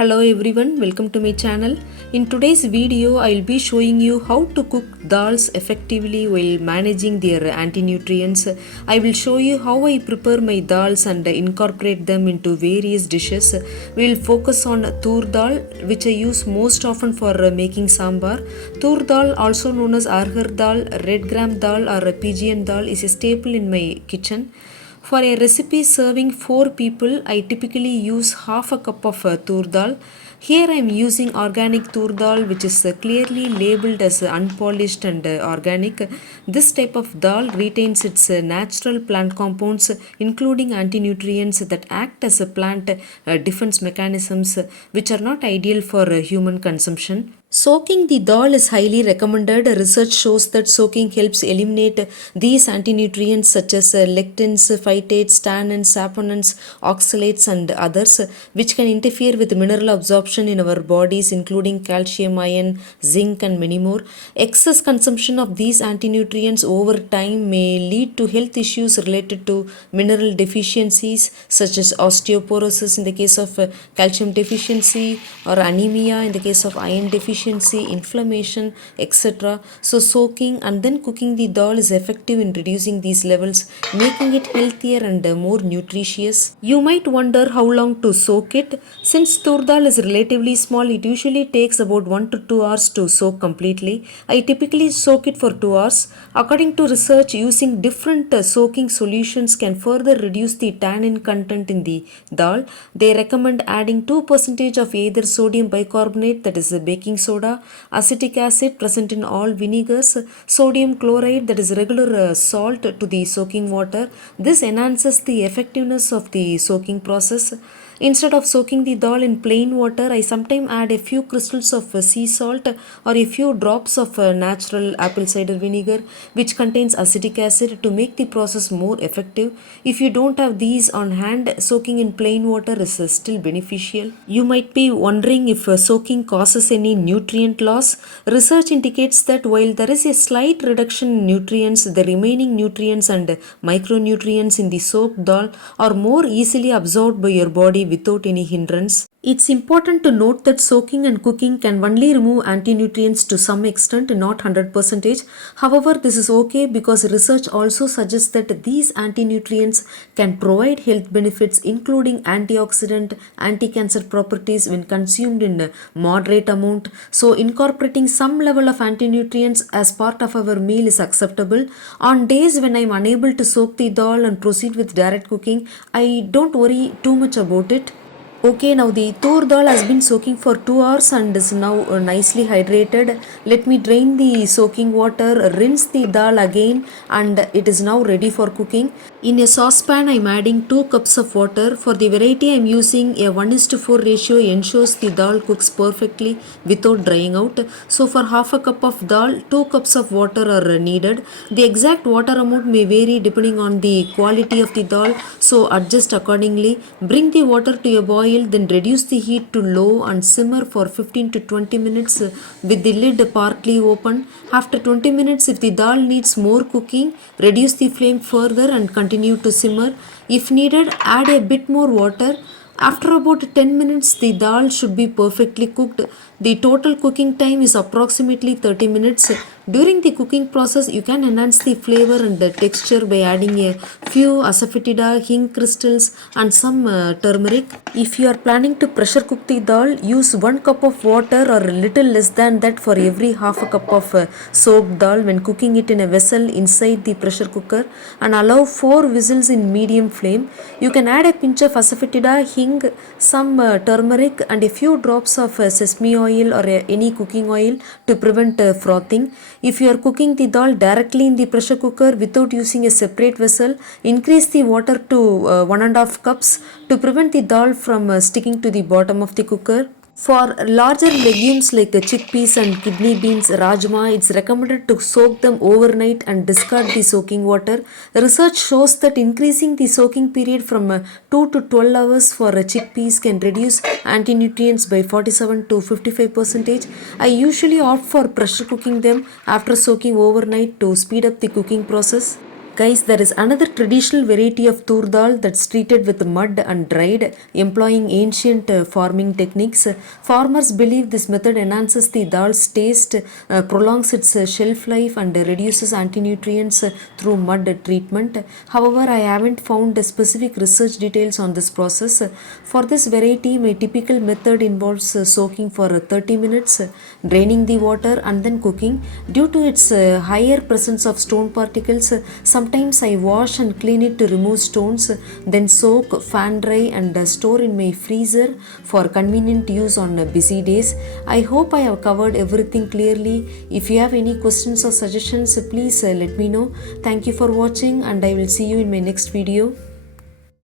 Hello everyone, welcome to my channel. In today's video, I'll be showing you how to cook dals effectively while managing their anti-nutrients. I will show you how I prepare my dals and incorporate them into various dishes. We'll focus on tur dal, which I use most often for making sambar. Tur dal, also known as arhar dal, red gram dal or pigeon dal, is a staple in my kitchen. For a recipe serving 4 people, I typically use half a cup of tur dal. Here I am using organic tur dal, which is clearly labeled as unpolished and organic. This type of dal retains its natural plant compounds, including anti-nutrients that act as a plant defense mechanisms, which are not ideal for human consumption. Soaking the dal is highly recommended. Research shows that soaking helps eliminate these anti-nutrients such as lectins, phytates, tannins, saponins, oxalates and others, which can interfere with mineral absorption in our bodies, including calcium, iron, zinc and many more. Excess consumption of these anti-nutrients over time may lead to health issues related to mineral deficiencies such as osteoporosis in the case of calcium deficiency, or anemia in the case of iron deficiency, inflammation, etc. So soaking and then cooking the dal is effective in reducing these levels, making it healthier and more nutritious. You might wonder how long to soak it. Since tur dal is relatively small, it usually takes about 1 to 2 hours to soak completely. I typically soak it for 2 hours. According to research, using different soaking solutions can further reduce the tannin content in the dal. They recommend adding 2% of either sodium bicarbonate, that is baking soda, acetic acid present in all vinegars, sodium chloride, that is regular salt, to the soaking water. This enhances the effectiveness of the soaking process. Instead of soaking the dal in plain water, I sometimes add a few crystals of sea salt or a few drops of natural apple cider vinegar, which contains acetic acid, to make the process more effective. If you don't have these on hand, soaking in plain water is still beneficial. You might be wondering if soaking causes any nutrient loss. Research indicates that while there is a slight reduction in nutrients, the remaining nutrients and micronutrients in the soaked dal are more easily absorbed by your body without any hindrance. It's important to note that soaking and cooking can only remove anti-nutrients to some extent, not 100%. However, this is okay because research also suggests that these anti-nutrients can provide health benefits, including antioxidant, anti-cancer properties when consumed in a moderate amount. So incorporating some level of anti-nutrients as part of our meal is acceptable. On days when I'm unable to soak the dal and proceed with direct cooking, I don't worry too much about it. Okay, now the tur dal has been soaking for 2 hours and is now nicely hydrated. Let me drain the soaking water, rinse the dal again, and it is now ready for cooking. In a saucepan, I am adding 2 cups of water. For the variety I am using, a 1:4 ratio ensures the dal cooks perfectly without drying out. So for half a cup of dal, 2 cups of water are needed. The exact water amount may vary depending on the quality of the dal, so adjust accordingly. Bring the water to a boil, then reduce the heat to low and simmer for 15 to 20 minutes with the lid partly open. After 20 minutes, if the dal needs more cooking, reduce the flame further and continue to simmer. If needed, add a bit more water. After about 10 minutes, the dal should be perfectly cooked. The total cooking time is approximately 30 minutes. During the cooking process, you can enhance the flavor and the texture by adding a few asafoetida, hing crystals and some turmeric. If you are planning to pressure cook the dal, use 1 cup of water or a little less than that for every half a cup of soaked dal when cooking it in a vessel inside the pressure cooker, and allow 4 whistles in medium flame. You can add a pinch of asafoetida, hing, some turmeric and a few drops of sesame oil or any cooking oil to prevent frothing. If you are cooking the dal directly in the pressure cooker without using a separate vessel, increase the water to 1.5 cups to prevent the dal from sticking to the bottom of the cooker. For larger legumes like chickpeas and kidney beans, rajma, it's recommended to soak them overnight and discard the soaking water. Research shows that increasing the soaking period from 2 to 12 hours for chickpeas can reduce anti-nutrients by 47 to 55%. I usually opt for pressure cooking them after soaking overnight to speed up the cooking process. Guys, there is another traditional variety of tur dal that's treated with mud and dried, employing ancient farming techniques. Farmers believe this method enhances the dal's taste, prolongs its shelf life, and reduces anti-nutrients through mud treatment. However, I haven't found specific research details on this process. For this variety, my typical method involves soaking for 30 minutes, draining the water, and then cooking. Due to its higher presence of stone particles, sometimes I wash and clean it to remove stones, then soak, fan dry, and store in my freezer for convenient use on busy days. I hope I have covered everything clearly. If you have any questions or suggestions, please let me know. Thank you for watching, and I will see you in my next video.